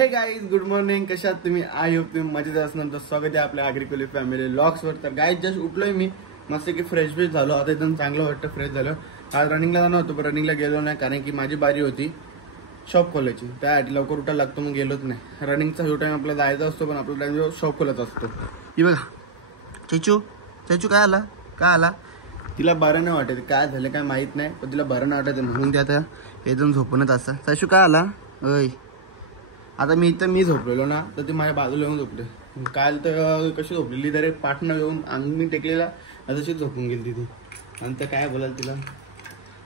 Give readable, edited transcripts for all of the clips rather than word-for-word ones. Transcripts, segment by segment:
हे guys good morning, कशात तुम्ही? आय होप तुम्ही मजेत असणार. स्वागत आहे आपल्या आग्रिकोली फॅमिली व्लॉग्सवर. तर गाईज जस्ट उठलोय मी, मस्त की फ्रेश झालो. आता एकदम चांगलं वाटतं, फ्रेश झालं. आज रनिंगला जाणार होतो पण रनिंगला गेलो नाही कारण की माझी बारी होती शॉप खोलायची. त्यासाठी लवकर उठायला लागतो, मग गेलोच नाही. रनिंगचा जो टाइम आपला जायचा असतो पण आपला टाइम जो शॉप खोलायचा असतो. ही बघा चेचू काय आला तिला बरं नाही वाटत. काय झालं काय माहित नाही, पण तिला बरं नाही वाटत म्हणून ते आता एकदम झोपूनच असं. चेचू काय आला अय. आता मी झोपलेलो ना, तर ती माझ्या बाजूला येऊन झोपले. काल तर कशी झोपलेली, तर पाठनं येऊन अंगणी टेकलेला तशीच झोपून गेली ती. आणि तर काय बोलाल तिला,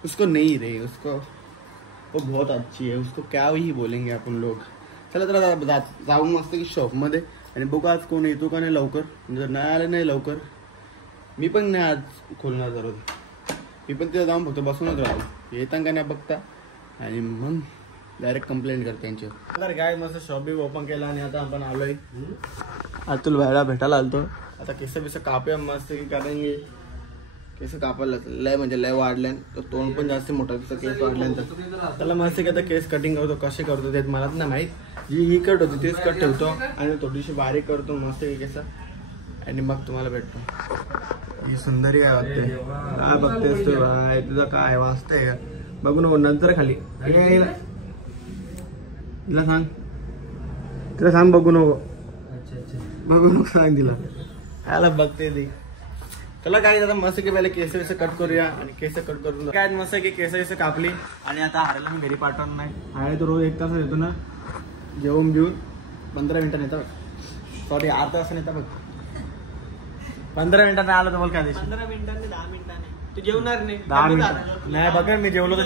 उसको नहीं रे, उसको वो बहुत अच्छी है, उसको क्या ही बोलेंगे आपण लोग. चला तर जाऊ मस्त की शॉपमध्ये आणि बघू आज कोण येतो का नाही लवकर. जर नाही आलं नाही लवकर, मी पण नाही आज खोलणार जरूर. मी पण तिथे जाऊन फक्त बसूनच राहतो, येताना का नाही बघता आणि मग डायरेक्ट कंप्लेंट करते त्यांची. तर काय मस्त शॉप बी ओपन केला आणि आता आपण आलोय अतुल भाईला भेटायला आलतो. आता केस बिस कापूया मस्त की, कारण की केस कापायला लय म्हणजे लय वाढले. तोंड पण जास्त मोठा, तिचा केस वाढल्यानंतर त्याला मस्त की आता केस कटिंग करतो. कसे करतो ते मला नाही माहीत. जी ही कट होती तेच कट ठेवतो आणि थोडीशी बारीक करतो मस्त की केस आणि मग तुम्हाला भेटतो. ही सुंदरी काय वाटते, काय बघतेस तू भाई, तुझं काय वाचतंय का बघू नको. नंतर खाली तिला सांग बघू नको सांग तिला याला बघते ती. चला काय आता मस्त की पहिले केस विस कट करूया आणि केस कट करून काय मस्त की केस विस कापली आणि आता हारायला मी घरी पाठवणार नाही. हाय तो रोज 1 तास येतो ना, जेवून बिवून 15 मिनिटांनी येतात. सॉरी 8 तासाने येतात बघ. 15 मिनिटांनी आलं तर बोल काय दिवशी 15 मिनिटांनी 10 मिनिटांनी तू जेवणार नाही. 10 मिनिटं नाही बघा. मी जेवलो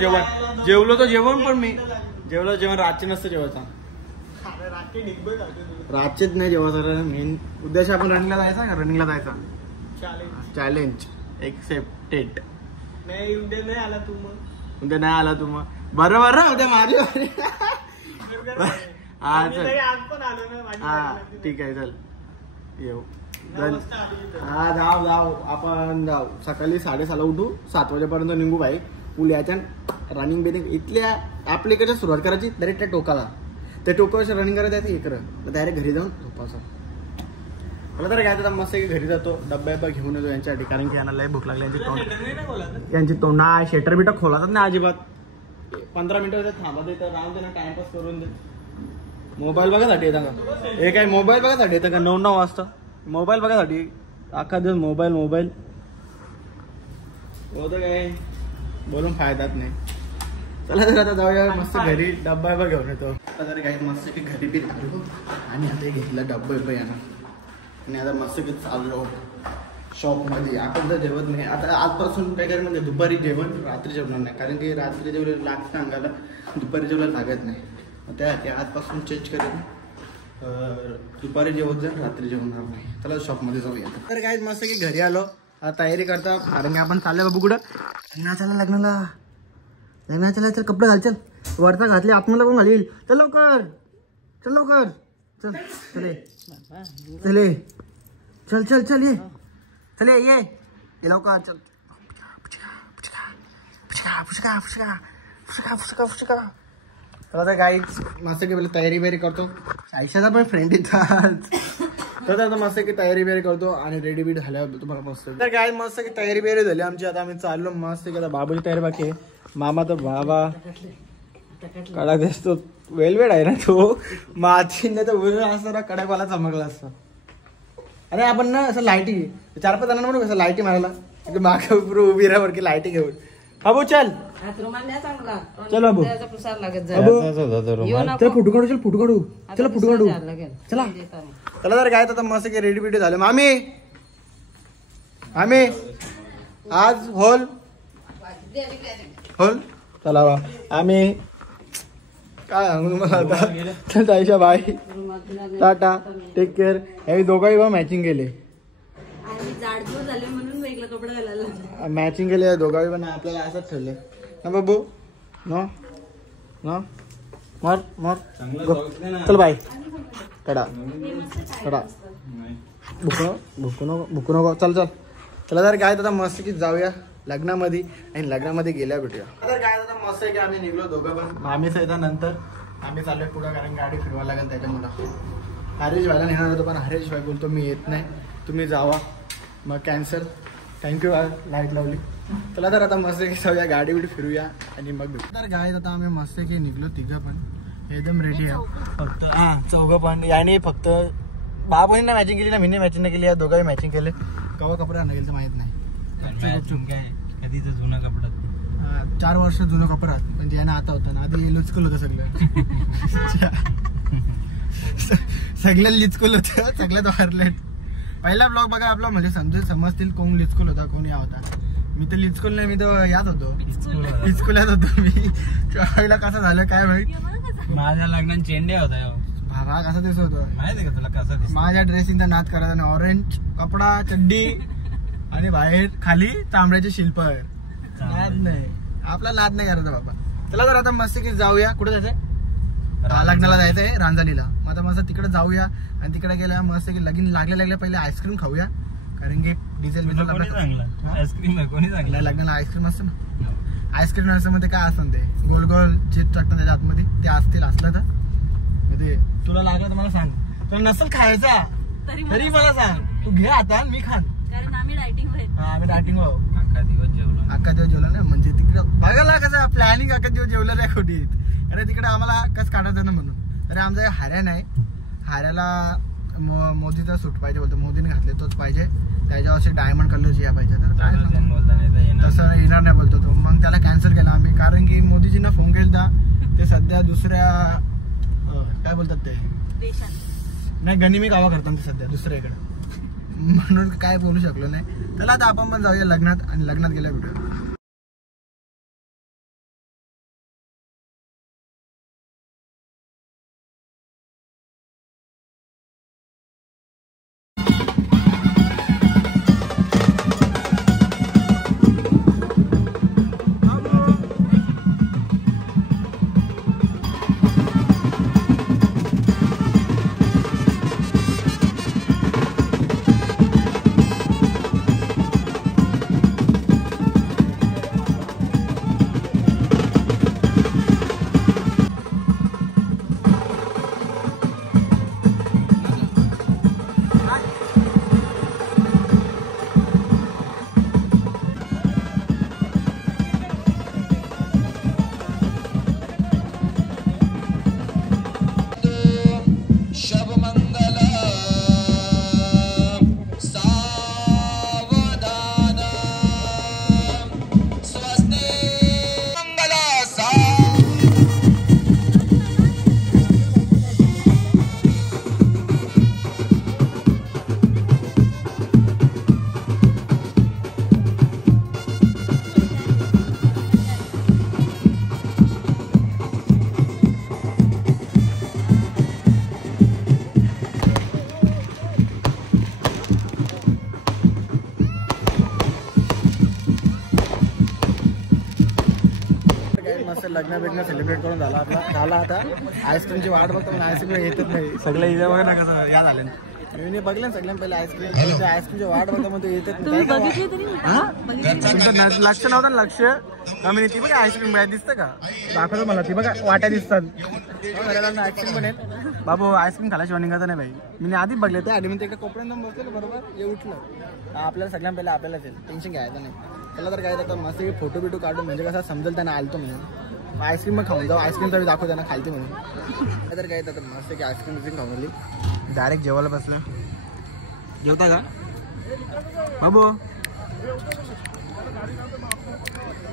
तर जेवण पण मी जेवण रातचे नसतं जेवायचा. रातचेच नाही जेवायचं. मेन उद्याशी आपण रनिंगला जायचा का? रनिंगला जायचा चॅलेंज एक्सेप्टेड. नाही उद्या नाही आला तू मग बरोबर उद्या माझी हा ठीक आहे चल येऊ. हा जाऊ आपण जाऊ. सकाळी 6:30 उठू, 7 वाजेपर्यंत निघू भाई. पूल याच्या रनिंग बिनिंग इथल्या आपल्या इकडच्या सुरुवात करायची. डायरेक्ट त्या टोकावर रनिंग करायचं आहे इकडं. डायरेक्ट घरी जाऊन झोपायचं. मला तर काय मस्त की घरी जातो, डब्बा घेऊन येतो यांच्यासाठी, कारण की यांना लय भूक लागली. यांची तोंड शेटर बिटर खोलातात ना अजिबात. 15 मिनिटं थांबा देतं, राहून दे ना, टाइमपास करून दे. मोबाईल बघासाठी येतं का हे? काय मोबाईल बघासाठी येतं का? 9 वाजता मोबाईल बघासाठी अख्खा दिवस मोबाईल होतं काय बोलून फायदाच नाही. चला तर आता जाऊया मस्त घरी, डब्बा घेऊन येतो. आता जर काही मस्त की घरी बी राहतो आणि आता घेतला डब्बा येणार आणि आता मस्त की चाललो शॉपमध्ये. आपण तर जेवत नाही आता आजपासून काय करेल म्हणजे दुपारी जेवण, रात्री जेवणार नाही, कारण की रात्री जेवलं लागतं अंगाला, दुपारी जेवलं लागत नाही. त्या आजपासून चेंज करेल. दुपारी जेवत जाईल, रात्री जेवणार नाही. चला शॉपमध्ये जाऊया. तर काय मस्त की घरी आलो, तयारी करता. कारण की आपण चाललो बाबू कुठं लग्नाला चल कपडे घाल. चल वरता घातले आपल्याला कोण घालील. चल लवकर चल ये लवकर चल. तर काही मस्त की पहिले तयारी बियारी करतो. आयुष्याचा पण फ्रेंड येतात तर आता मस्त की तयारी बियारी करतो आणि रेडी बीड झाल्यावर तुम्हाला मस्त. तर काय मस्त की तयारी बियारी झाली आमची. आता आम्ही चाललो मस्त की. आता बाबूची तयारी बाकी आहे. मामा तर बाबा कडा दिसतो, वेलवेड आहे ना तो. माती नाही तर उभं असताना कडकवाला चमकला असतो. अरे आपण ना असं लाईटी 4-5 जणांना म्हणू कसं लाईटी मारायला मागे उभी राहा की लाईटी घेऊन. बाबू चल चल बाबू फोटो काढू चला. चला तर काय आता मस्त की रेडी बिडी झालं. मामी आज होल चला बा. आम्ही काय सांगू तुम्हाला आता. ताईशा बाई टाटा टेक केअर. हे दोघंही बा मॅचिंग केले, मॅचिंग केले दोघांनी पण. आपल्याला असंच ठेवले ना बाबू. मर चल बाय टाटा. भुकू नको चल. चला तर काय आता मस्त की जाऊया लग्नामध्ये आणि लग्नामध्ये गेल्या भेटूया. तर काय आता मस्त आहे की आम्ही निघलो दोघं पण. मामी सहित नंतर आम्ही चाललोय पुढं कारण गाडी फिरवायला लागेल त्याच्यामुळं. हरेश व्हायला नेणार होतो पण हरेश भाई बोलतो मी येत नाही तुम्ही जावा. मग कॅन्सल. थँक्यू लाईट लावली. चला तर आता मस्त की जाऊया गाडी बिडी फिरूया आणि मग तर गायत आता आम्ही मस्त की निघलो तिघं पण एकदम रेडी आहे फक्त. चौघं पण याने फक्त बाबांनी मॅचिंग केली ना मी मॅचिंग नाही केली. या दोघांनी मॅचिंग केले. कवा कपडे आणलं गेलं तर माहित नाही. कधीच जुना कपडा 4 वर्ष जुनं कपडात म्हणजे यानं आता होतं ना आधी लुचकल होतं सगळं. सगळ्यात लिचकल होतं सगळ्यात वारलेट. पहिला ब्लॉग बघा आपला म्हणजे समजतील कोण लिचकल होता कोण या होता. मी तर लिचकल नाही मी तर यात होतो लिचकुल्यात होतो मी. पहिला कसं झालं काय माहित. माझ्या लग्नात चेंडे होता भावा कसा दिसत होतो माहिती का तुला कसा माझ्या ड्रेसिंगचा नाद करायचा ना. ऑरेंज कपडा चड्डी आणि बाहेर खाली तांबड्याचे शिल्प. नाद नाही आपला नाद नाही करायचा बाबा. चला तर आता मस्त की जाऊया. कुठे जायचंय लग्नाला जायचंय रांजालीला. मग आता मस्त तिकडे जाऊया आणि तिकडे गेल्या मस्त की लगीन लागले पहिले आईस्क्रीम खाऊया कारण की डिझेल आईस्क्रीम कोणी चांगला लग्नाला आईस्क्रीम असतं ना. आईस्क्रीम मध्ये काय असतं ते गोल गोल चिप्स टाकतात त्याच्या आतमध्ये ते असतील असलं तर ते तुला लागलं तर मला सांग. तुला नसेल खायचा तरी मला सांग तू घे आता मी खान कारण आम्ही डायटिंग आम्ही डायटिंग अख्खा दिवस जेवलो ना म्हणजे तिकडे बघायला कसं प्लॅनिंग अख्खा दिवस जेवलं नाही खोटी. अरे तिकडे आम्हाला कस काढायचं ना म्हणून. अरे आमचा हार्या नाही हार्याला मोदीचा सूट पाहिजे बोलतो मोदीने घातले तोच पाहिजे त्याच्यावरती डायमंड कलरची या पाहिजे. तर काय तसं येणार नाही बोलतो तो. मग त्याला कॅन्सल केला आम्ही कारण की मोदीजींना फोन केला ते सध्या दुसऱ्या काय बोलतात ते नाही गनिमी गावा करतात ते सध्या दुसऱ्याकडे म्हणून काय बोलू शकलो नाही. त्याला आता आपण पण जाऊया लग्नात आणि लग्नात गेल्या कुठे. लग्न बिग्न सेलिब्रेट करून झाला आपला झाला. आता आईस्क्रीमची वाट बघतो पण आईस्क्रीम येतच नाही. सगळं इथं बघा ना कसं या झालं मी बघलं सगळ्यांना पहिले आईस्क्रीमची वाट बघतो मग येतच नाही. लक्ष नव्हतं ना लक्ष आम्ही ती बघा आईस्क्रीम दिसतं का दाखवतो मला ती बघा वाट्या दिसतात. आईस्क्रीम बनेल बाबू आईस्क्रीम खायला निघायचं नाही भाई. मी आधी बघले ते आधी मी एका कोपऱ्यात बसलो बरोबर हे उठलं आपल्याला सगळ्यांना पहिले आपल्यालाच येईल टेन्शन घ्यायचं नाही. त्याला तर काय आता मस्त फोटो बिटो काढून म्हणजे कसं समजेल त्यांना आलतो म्हणून आईस्क्रीम मग खाऊन जाऊ. आईस्क्रीमचा दाखवतो त्यांना खालते म्हणून. तर काय तर मस्त की आईस्क्रीम बिस्क्रीम खाऊन गेली डायरेक्ट जेवायला बसलं. जेवता का बाबू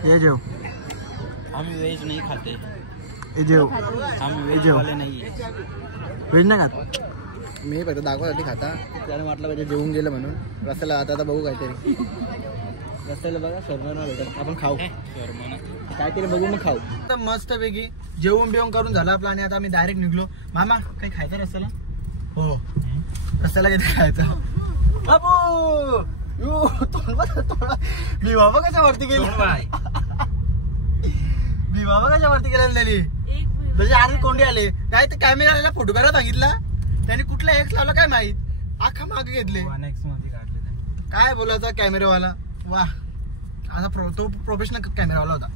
ये जेव. आम्ही व्हेज नाही खाते. हे जेव आम्ही व्हेज वाले नाही व्हेज नाही खात. मी फक्त दाखवासाठी खाता त्याने वाटलं पाहिजे जेवून गेलं म्हणून. रस्त्याला आता बघू काहीतरी रस्त्याला बघा शर्मा भेटत आपण खाऊ काहीतरी बघू मग खाऊ. तर मस्त पैकी जेवण बिवून करून झालं आपलं आणि आता आम्ही डायरेक्ट निघलो. मामा काही खायचं रस्त्याला हो रस्त्याला किती खायचं बाबू मी बाबा कशा वरती गेली मी बाबा कशा वरती गेलेली झाली म्हणजे आधी कोंडी आले काय तर कॅमेराला फोटो करायला सांगितला त्याने कुठला एक्स लावला काय माहित अख्खा मागे घेतले काय बोलायचा कॅमेरावाला वा. आता तो प्रोफेशनल कॅमेरावाला होता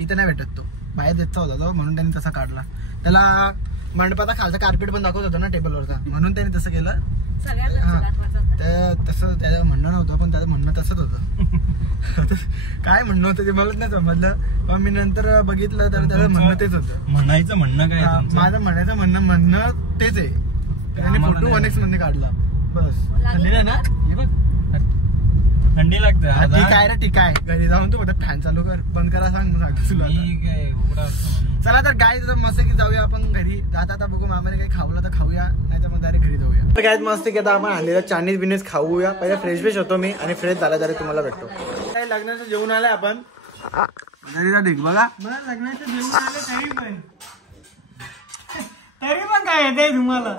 इथं नाही भेटत तो बाहेर देतचा होता तो, म्हणून त्यांनी तसा काढला. त्याला मंडपाचा खालचा कार्पेट पण दाखवत होता ना टेबलवरचा, म्हणून त्यांनी तसं केलं. तसं त्याचं म्हणणं नव्हतं, पण त्याचं म्हणणं तसंच होतं. काय म्हणणं होतं ते मलाच नाही समजलं, पण मी नंतर बघितलं तर त्याचं म्हणणं तेच होतं. म्हणायचं म्हणणं काय? माझं म्हणायचं म्हणणं तेच आहे. त्याने फोटो 1x मध्ये काढला बस. थंडी ना, हे बघ थंडी लागते. ठीक आहे रे, ठीक आहे. घरी जाऊन तू फक्त फॅन चालू कर, बंद करा सांग तुला. चला तर गाय मस्त की जाऊया आपण घरी. जाता बघू मामाने काही खावलं तर खाऊया, नाही तर मग डायरेक्ट घरी जाऊया. तर काय मस्त की आता आपण आणलेलं चायनीज बिनीज खाऊया. पहिले फ्रेश होतो मी, आणि फ्रेश झाला तरी तुम्हाला भेटतो. काय लग्नाचं जेवण आलंय आपण ठीक बघा. लग्नाचं जेवण आलं तरी पण काय येते तुम्हाला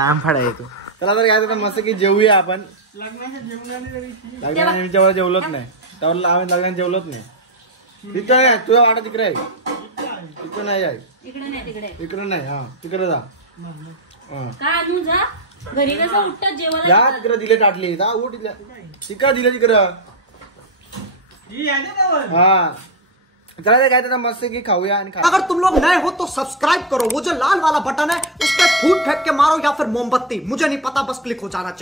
आमफाडा येतो. चला तर काय मस्त की जेवूया आपण. लग्नाच्या जेव्हा जेवलोच नाही, त्यावर आम्ही लग्नात जेवलोच नाही. तिथं आहे तुझ्या वाटा, तिकडे आहे, तिकडे नाही आहे, इकडे नाही. हा तिकडे जा, या तिकडे दिले टाटली. जा उठ तिकडं दिलं तिकडं. हा चला काय तर मस्त की खाऊया. आणि अगर तुम लोग नए हो तो सब्सक्राइब करो, वो जो लाल वाला बटन है उस पर फूट फेंक के मारो या फिर मोमबत्ती, मुझे नहीं पता, बस क्लिक हो जाना चाहिए.